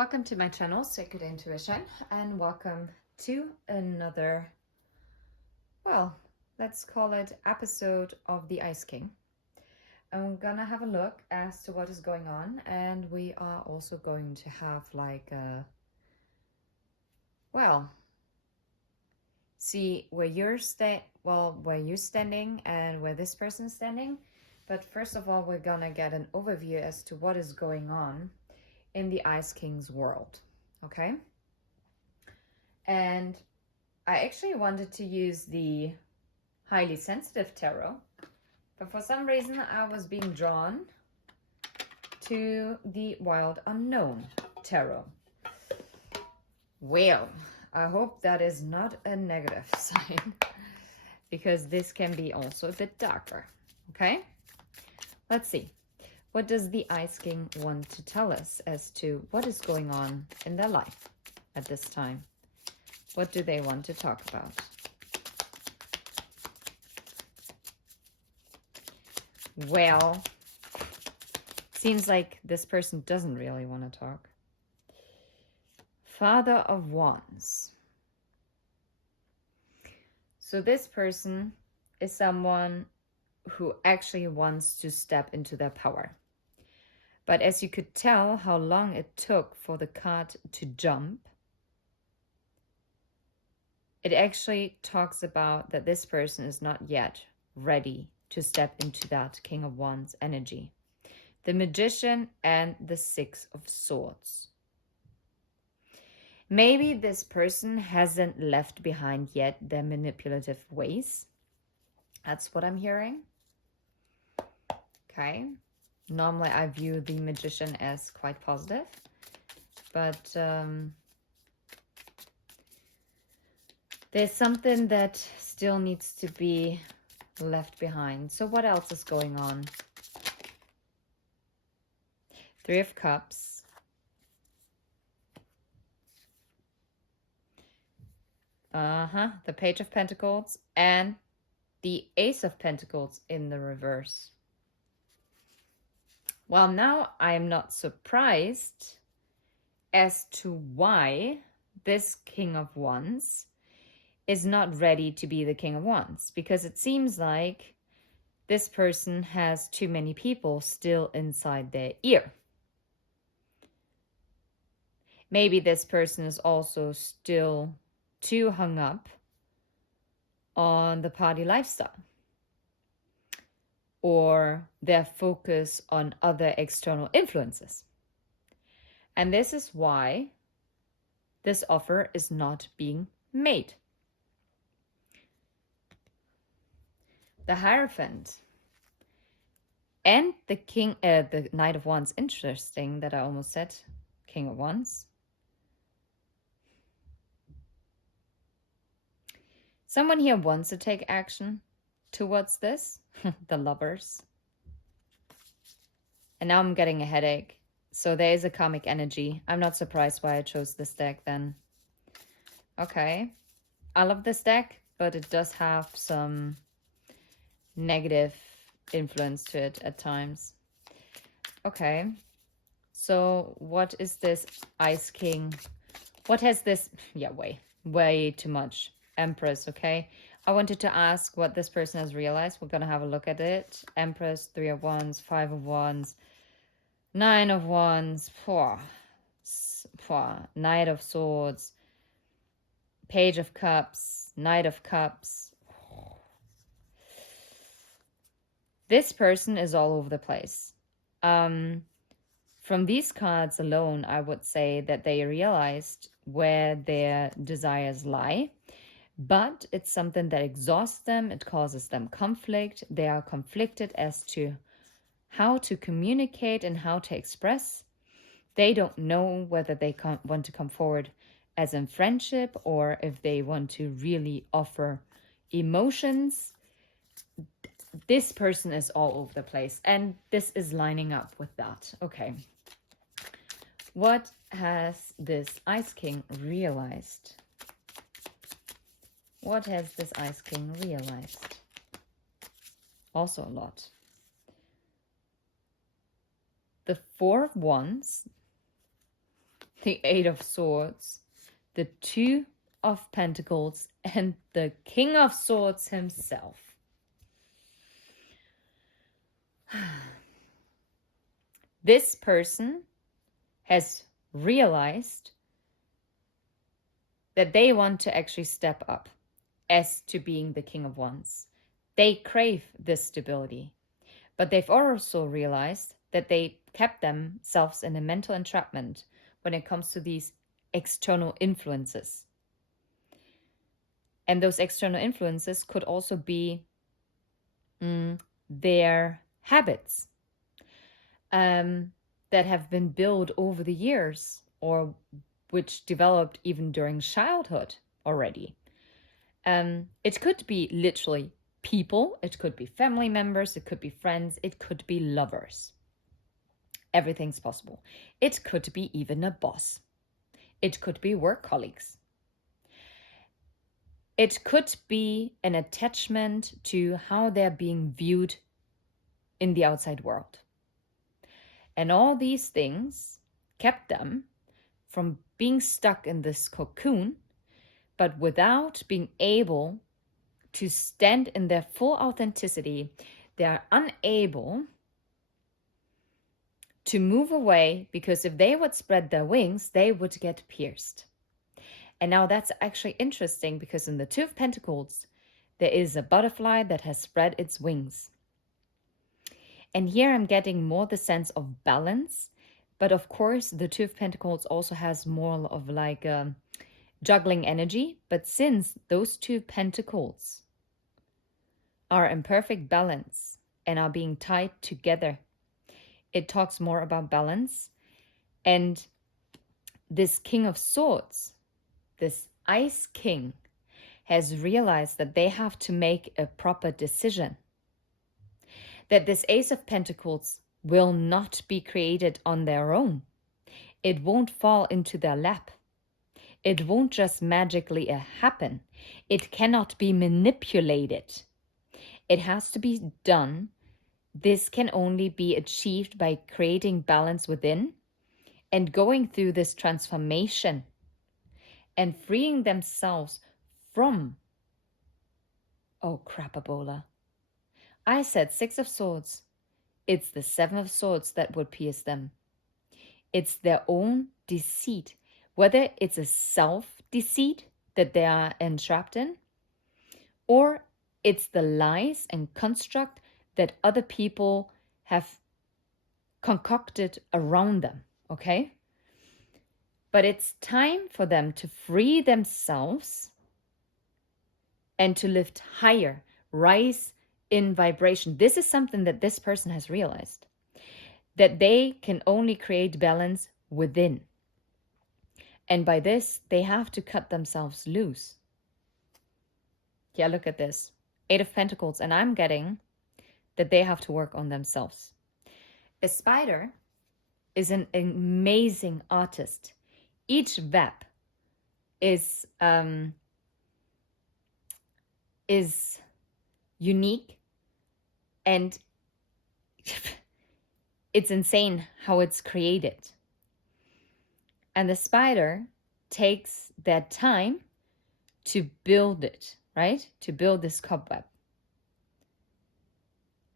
Welcome to my channel, Sacred Intuition, and welcome to another, well, let's call it episode of the Ice King. I'm gonna have a look as to what is going on, and we are also going to have like a, see where you're standing and where this person's standing. But first of all, we're gonna get an overview as to what is going on in the Ice King's world, okay? And I actually wanted to use the highly sensitive tarot, but for some reason I was being drawn to the wild unknown tarot. Well, I hope that is not a negative sign, because this can be also a bit darker, okay? Let's see. What does the Ice King want to tell us as to what is going on in their life at this time? What do they want to talk about? Well, seems like this person doesn't really want to talk. Father of Wands. So this person is someone who actually wants to step into their power. But as you could tell how long it took for the card to jump, it actually talks about that this person is not yet ready to step into that King of Wands energy. The Magician and the Six of Swords. Maybe this person hasn't left behind yet their manipulative ways. That's what I'm hearing. Okay. Normally I view the Magician as quite positive, but there's something that still needs to be left behind. So what else is going on? Three of Cups. The Page of Pentacles and the Ace of Pentacles in the reverse. Well, now I am not surprised as to why this King of Wands is not ready to be the King of Wands, because it seems like this person has too many people still inside their ear. Maybe this person is also still too hung up on the party lifestyle, or their focus on other external influences. And this is why this offer is not being made. The Hierophant and the the Knight of Wands. Interesting that I almost said King of Wands. Someone here wants to take action towards this. The Lovers. And now I'm getting a headache. So there is a karmic energy. I'm not surprised why I chose this deck then. Okay. I love this deck, but it does have some negative influence to it at times. Okay. So what is this Ice King? What has this? Yeah, way too much. Empress, okay. I wanted to ask what this person has realized. We're going to have a look at it. Empress, Three of Wands, Five of Wands, Nine of Wands, Knight of Swords, Page of Cups, Knight of Cups. This person is all over the place. From these cards alone, I would say that they realized where their desires lie. But it's something that exhausts them. It causes them conflict. They are conflicted as to how to communicate and how to express. They don't know whether they want to come forward as in friendship or if they want to really offer emotions. This person is all over the place, and this is lining up with that. Okay. What has this Ice King realized? What has this Ice King realized? Also a lot. The Four of Wands the Eight of Swords, the Two of Pentacles, and the King of Swords himself. This person has realized that they want to actually step up as to being the King of Wands. They crave this stability, but they've also realized that they kept themselves in a mental entrapment when it comes to these external influences. And those external influences could also be their habits that have been built over the years, or which developed even during childhood already. It could be literally people, it could be family members, it could be friends, it could be lovers. Everything's possible. It could be even a boss. It could be work colleagues. It could be an attachment to how they're being viewed in the outside world. And all these things kept them from being stuck in this cocoon, but without being able to stand in their full authenticity, they are unable to move away, because if they would spread their wings, they would get pierced. And now that's actually interesting, because in the Two of Pentacles, there is a butterfly that has spread its wings. And here I'm getting more the sense of balance. But of course, the Two of Pentacles also has more of like a juggling energy. But since those two pentacles are in perfect balance and are being tied together, it talks more about balance. And this King of Swords, this Ice King, has realized that they have to make a proper decision. That this Ace of Pentacles will not be created on their own. It won't fall into their lap. It won't just magically happen. It cannot be manipulated. It has to be done. This can only be achieved by creating balance within and going through this transformation and freeing themselves from, oh crapabola, I said Six of Swords. It's the Seven of Swords that would pierce them. It's their own deceit, whether it's a self-deceit that they are entrapped in, or it's the lies and construct that other people have concocted around them, okay? But it's time for them to free themselves and to lift higher, rise in vibration. This is something that this person has realized, that they can only create balance within. And by this, they have to cut themselves loose. Yeah, look at this. Eight of Pentacles. And I'm getting that they have to work on themselves. A spider is an amazing artist. Each web is unique, and it's insane how it's created. And the spider takes that time to build it, right? To build this cobweb.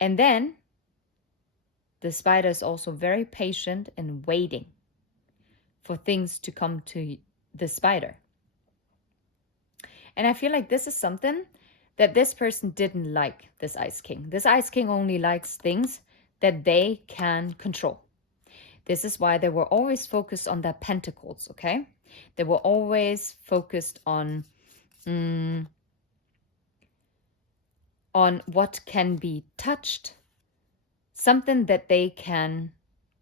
And then the spider is also very patient and waiting for things to come to the spider. And I feel like this is something that this person didn't like, this Ice King. This Ice King only likes things that they can control. This is why they were always focused on their pentacles, okay? They were always focused on what can be touched, something that they can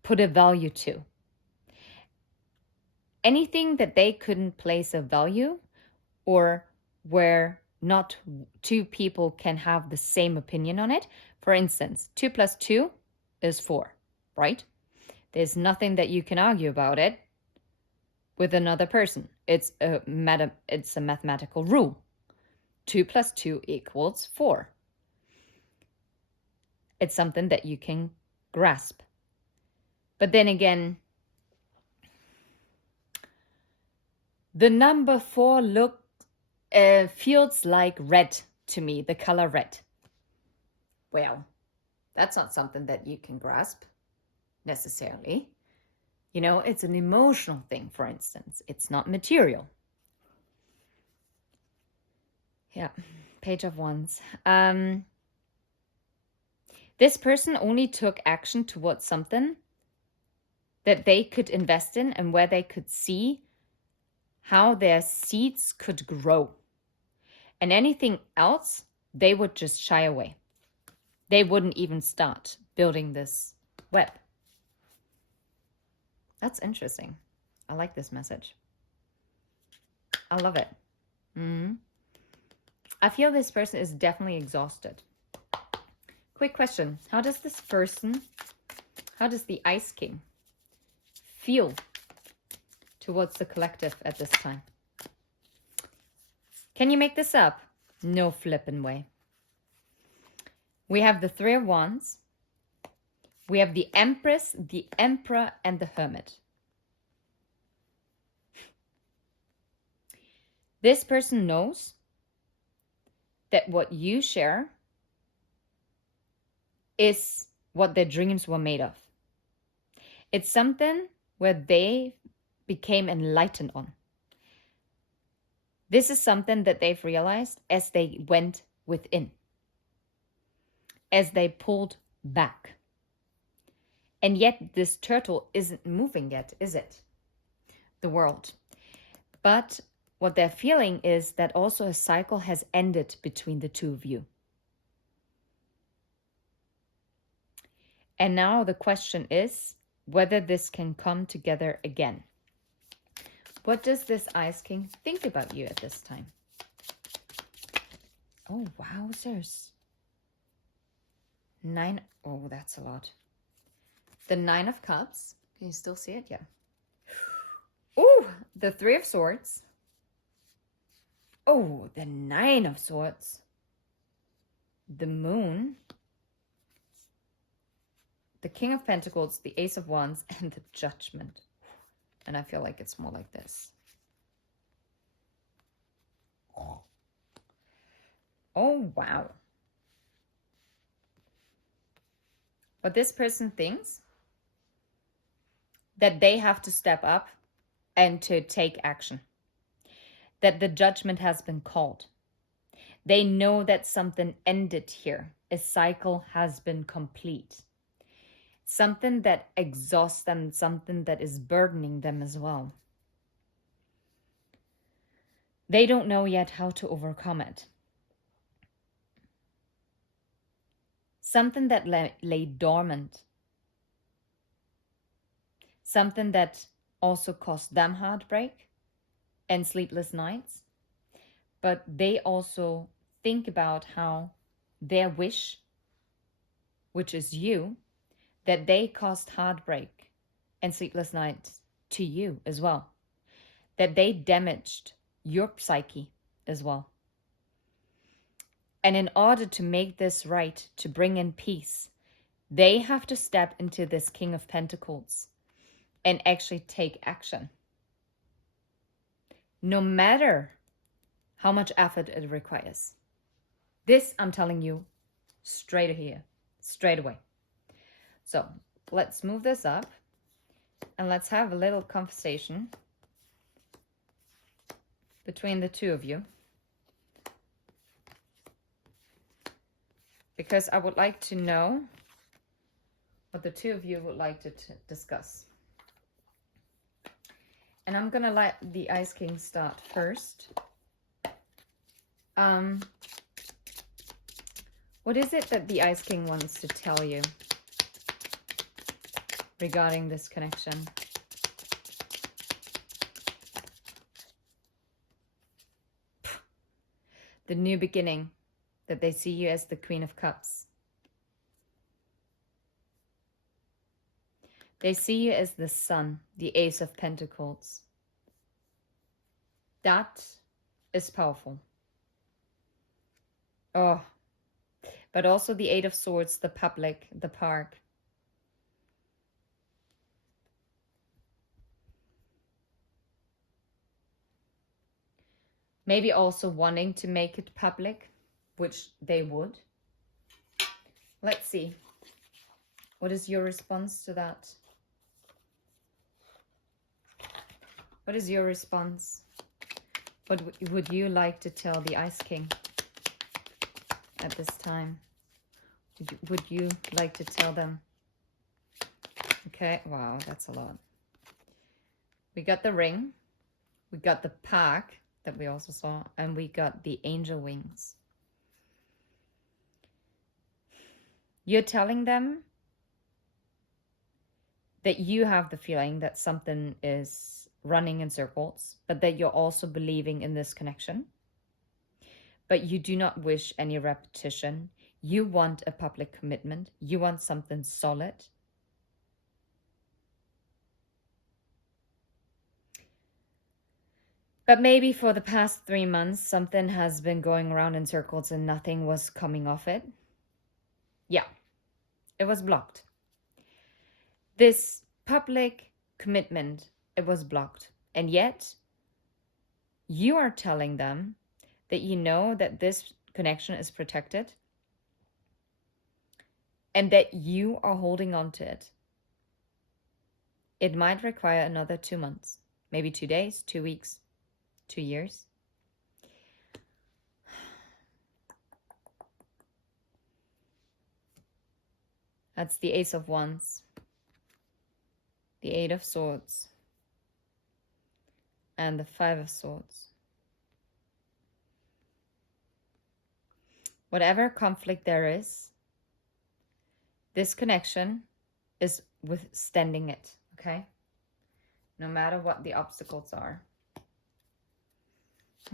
put a value to. Anything that they couldn't place a value, or where not two people can have the same opinion on it. For instance, 2 + 2 is 4, right? There's nothing that you can argue about it with another person. It's a mathematical rule. 2 + 2 = 4. It's something that you can grasp. But then again, The number 4 feels like red to me, the color red. Well, that's not something that you can grasp necessarily. You know, it's an emotional thing, for instance. It's not material. Yeah, Page of Wands. This person only took action towards something that they could invest in and where they could see how their seeds could grow. And anything else, they would just shy away. They wouldn't even start building this web. That's interesting. I like this message. I love it. I feel this person is definitely exhausted. Quick question. How does the Ice King feel towards the collective at this time? Can you make this up? No flippin' way. We have the Three of Wands. We have the Empress, the Emperor, and the Hermit. This person knows that what you share is what their dreams were made of. It's something where they became enlightened on. This is something that they've realized as they went within, as they pulled back. And yet this turtle isn't moving yet, is it? The world. But what they're feeling is that also a cycle has ended between the two of you. And now the question is whether this can come together again. What does this Ice King think about you at this time? Oh, wowzers. 9. Oh, that's a lot. The 9 of Cups. Can you still see it? Yeah. Oh, the 3 of Swords. Oh, the 9 of Swords. The Moon. The King of Pentacles, the Ace of Wands, and the Judgment. And I feel like it's more like this. Oh, wow. But this person thinks that they have to step up and to take action. That the judgment has been called. They know that something ended here. A cycle has been complete. Something that exhausts them, something that is burdening them as well. They don't know yet how to overcome it. Something that lay dormant. Something that also caused them heartbreak and sleepless nights. But they also think about how their wish, which is you, that they caused heartbreak and sleepless nights to you as well. That they damaged your psyche as well. And in order to make this right, to bring in peace, they have to step into this King of Pentacles and actually take action. No matter how much effort it requires. This I'm telling you straight here, straight away. So let's move this up and let's have a little conversation between the two of you. Because I would like to know what the two of you would like to discuss. And I'm going to let the Ice King start first. What is it that the Ice King wants to tell you regarding this connection? The new beginning, that they see you as the Queen of Cups. They see you as the Sun, the Ace of Pentacles. That is powerful. Oh, but also the Eight of Swords, the public, the park. Maybe also wanting to make it public, which they would. Let's see. What is your response to that? What is your response? What would you like to tell the Ice King at this time? Would you like to tell them? Okay, wow, that's a lot. We got the ring. We got the pack that we also saw. And we got the angel wings. You're telling them that you have the feeling that something is running in circles, but that you're also believing in this connection. But you do not wish any repetition. You want a public commitment. You want something solid. But maybe for the past 3 months, something has been going around in circles and nothing was coming off it. Yeah, it was blocked. This public commitment, it was blocked. And yet, you are telling them that you know that this connection is protected and that you are holding on to it. It might require another 2 months, maybe 2 days, 2 weeks, 2 years. That's the Ace of Wands, the Eight of Swords, and the Five of Swords. Whatever conflict there is, this connection is withstanding it, okay? No matter what the obstacles are.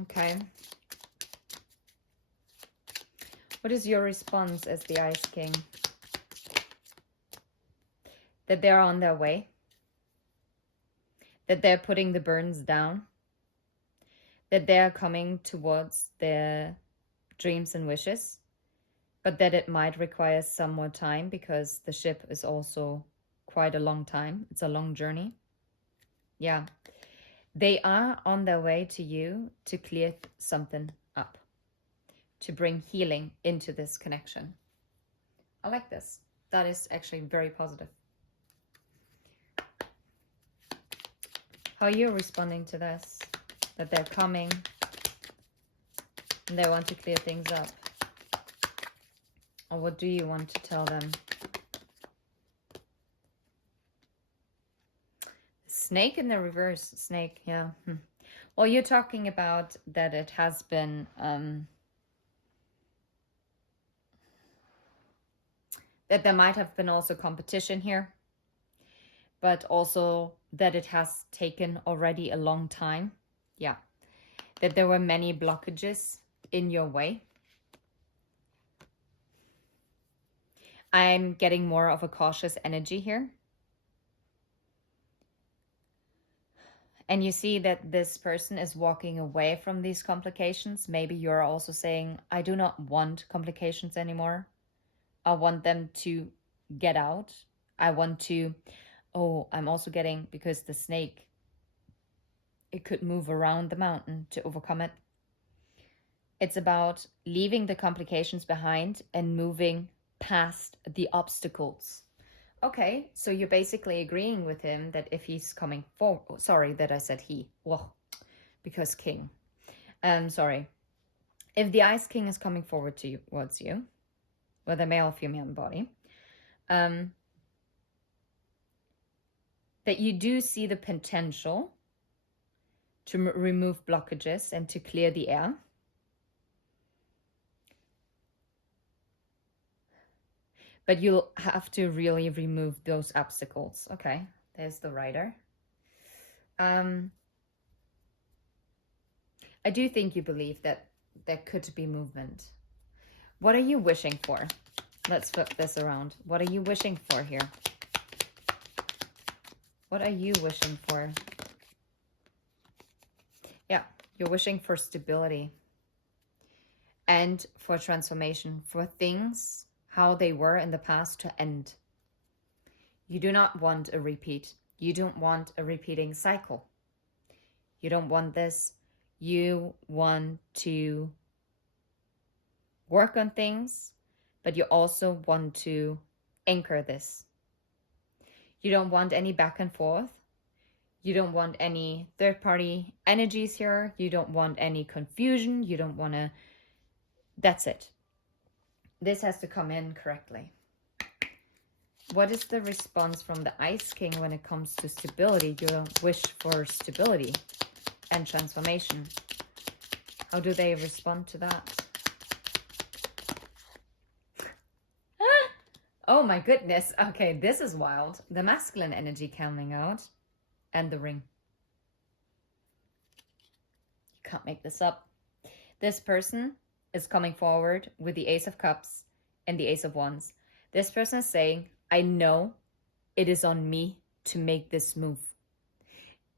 Okay. What is your response as the Ice King? That they're on their way. That they're putting the burdens down. That they're coming towards their dreams and wishes. But that it might require some more time because the ship is also quite a long time. It's a long journey. Yeah. They are on their way to you to clear something up. To bring healing into this connection. I like this. That is actually very positive. How are you responding to this? That they're coming and they want to clear things up. Or what do you want to tell them? Snake in the reverse. Snake, yeah. Well, you're talking about that it has been... that there might have been also competition here. But also that it has taken already a long time. Yeah. That there were many blockages in your way. I'm getting more of a cautious energy here. And you see that this person is walking away from these complications. Maybe you're also saying, I do not want complications anymore. I want them to get out. I want to... Oh, I'm also getting, because the snake, it could move around the mountain to overcome it. It's about leaving the complications behind and moving past the obstacles. Okay, so you're basically agreeing with him that if he's coming forward... Sorry that I said he. Well, because king. Sorry. If the Ice King is coming forward towards you, whether male or female body, that you do see the potential to remove blockages and to clear the air. But you'll have to really remove those obstacles. Okay, there's the Rider. I do think you believe that there could be movement. What are you wishing for? Let's flip this around. What are you wishing for here? What are you wishing for? Yeah, you're wishing for stability and for transformation, for things, how they were in the past, to end. You do not want a repeat. You don't want a repeating cycle. You don't want this. You want to work on things, but you also want to anchor this. You don't want any back and forth. You don't want any third-party energies here. You don't want any confusion. You don't want to... That's it. This has to come in correctly. What is the response from the Ice King when it comes to stability? You wish for stability and transformation. How do they respond to that? Oh my goodness. Okay, this is wild. The masculine energy coming out and the ring. You can't make this up. This person is coming forward with the Ace of Cups and the Ace of Wands. This person is saying, I know it is on me to make this move.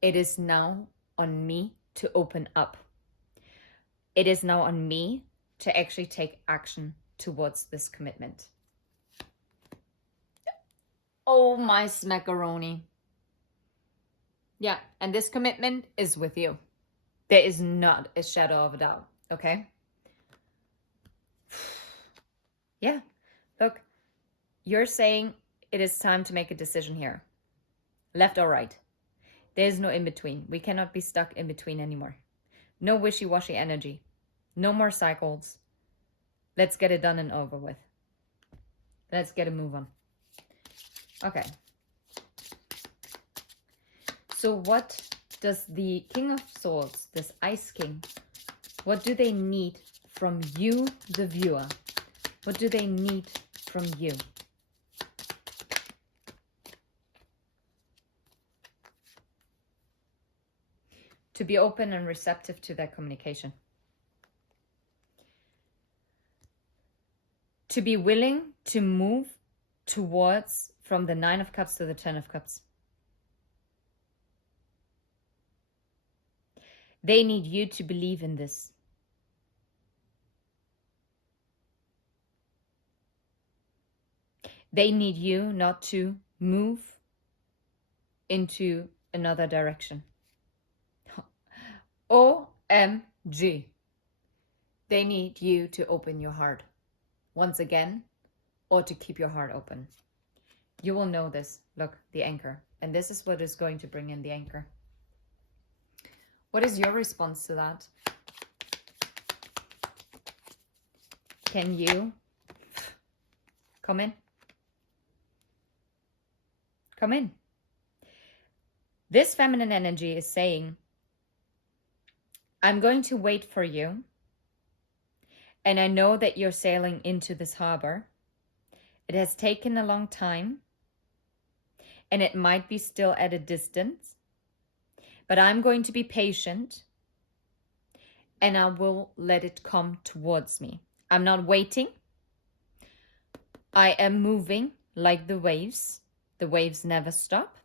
It is now on me to open up. It is now on me to actually take action towards this commitment. Oh my smackaroni. Yeah, and this commitment is with you. There is not a shadow of a doubt, okay? Yeah, look, you're saying it is time to make a decision here. Left or right. There's no in between. We cannot be stuck in between anymore. No wishy-washy energy. No more cycles. Let's get it done and over with. Let's get a move on. Okay. So what does the King of Swords, this Ice King, what do they need from you, the viewer? What do they need from you? To be open and receptive to their communication. To be willing to move towards from the 9 of Cups to the 10 of Cups. They need you to believe in this. They need you not to move into another direction. OMG. They need you to open your heart once again, or to keep your heart open. You will know this. Look, the anchor. And this is what is going to bring in the anchor. What is your response to that? Can you come in? Come in. This feminine energy is saying, I'm going to wait for you. And I know that you're sailing into this harbor. It has taken a long time. And it might be still at a distance. But I'm going to be patient. And I will let it come towards me. I'm not waiting. I am moving like the waves. The waves never stop.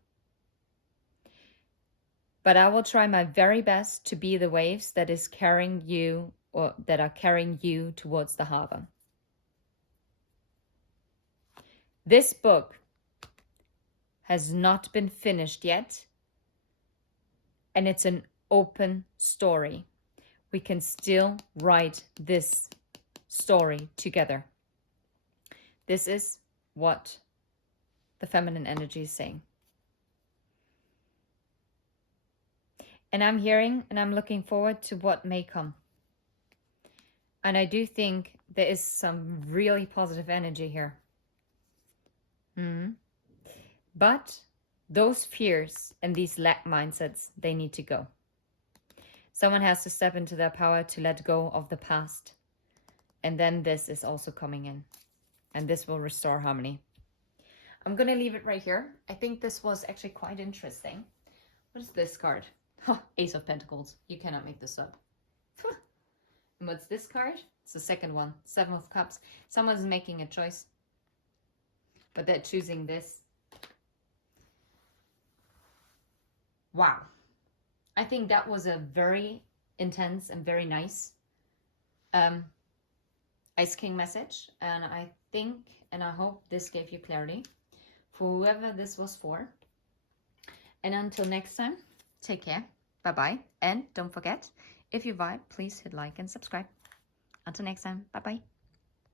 But I will try my very best to be the waves that is carrying you, or that are carrying you towards the harbor. This book has not been finished yet, and it's an open story. We can still write this story together. This is what the feminine energy is saying. And I'm hearing and I'm looking forward to what may come. And I do think there is some really positive energy here. But those fears and these lack mindsets, they need to go. Someone has to step into their power to let go of the past. And then this is also coming in. And this will restore harmony. I'm going to leave it right here. I think this was actually quite interesting. What is this card? Huh, Ace of Pentacles. You cannot make this up. And what's this card? It's the second one. 7 of Cups. Someone's making a choice. But they're choosing this. Wow. I think that was a very intense and very nice Ice King message. And I think and I hope this gave you clarity for whoever this was for. And until next time, take care. Bye-bye. And don't forget, If you vibe, please hit like and subscribe. Until next time, bye bye.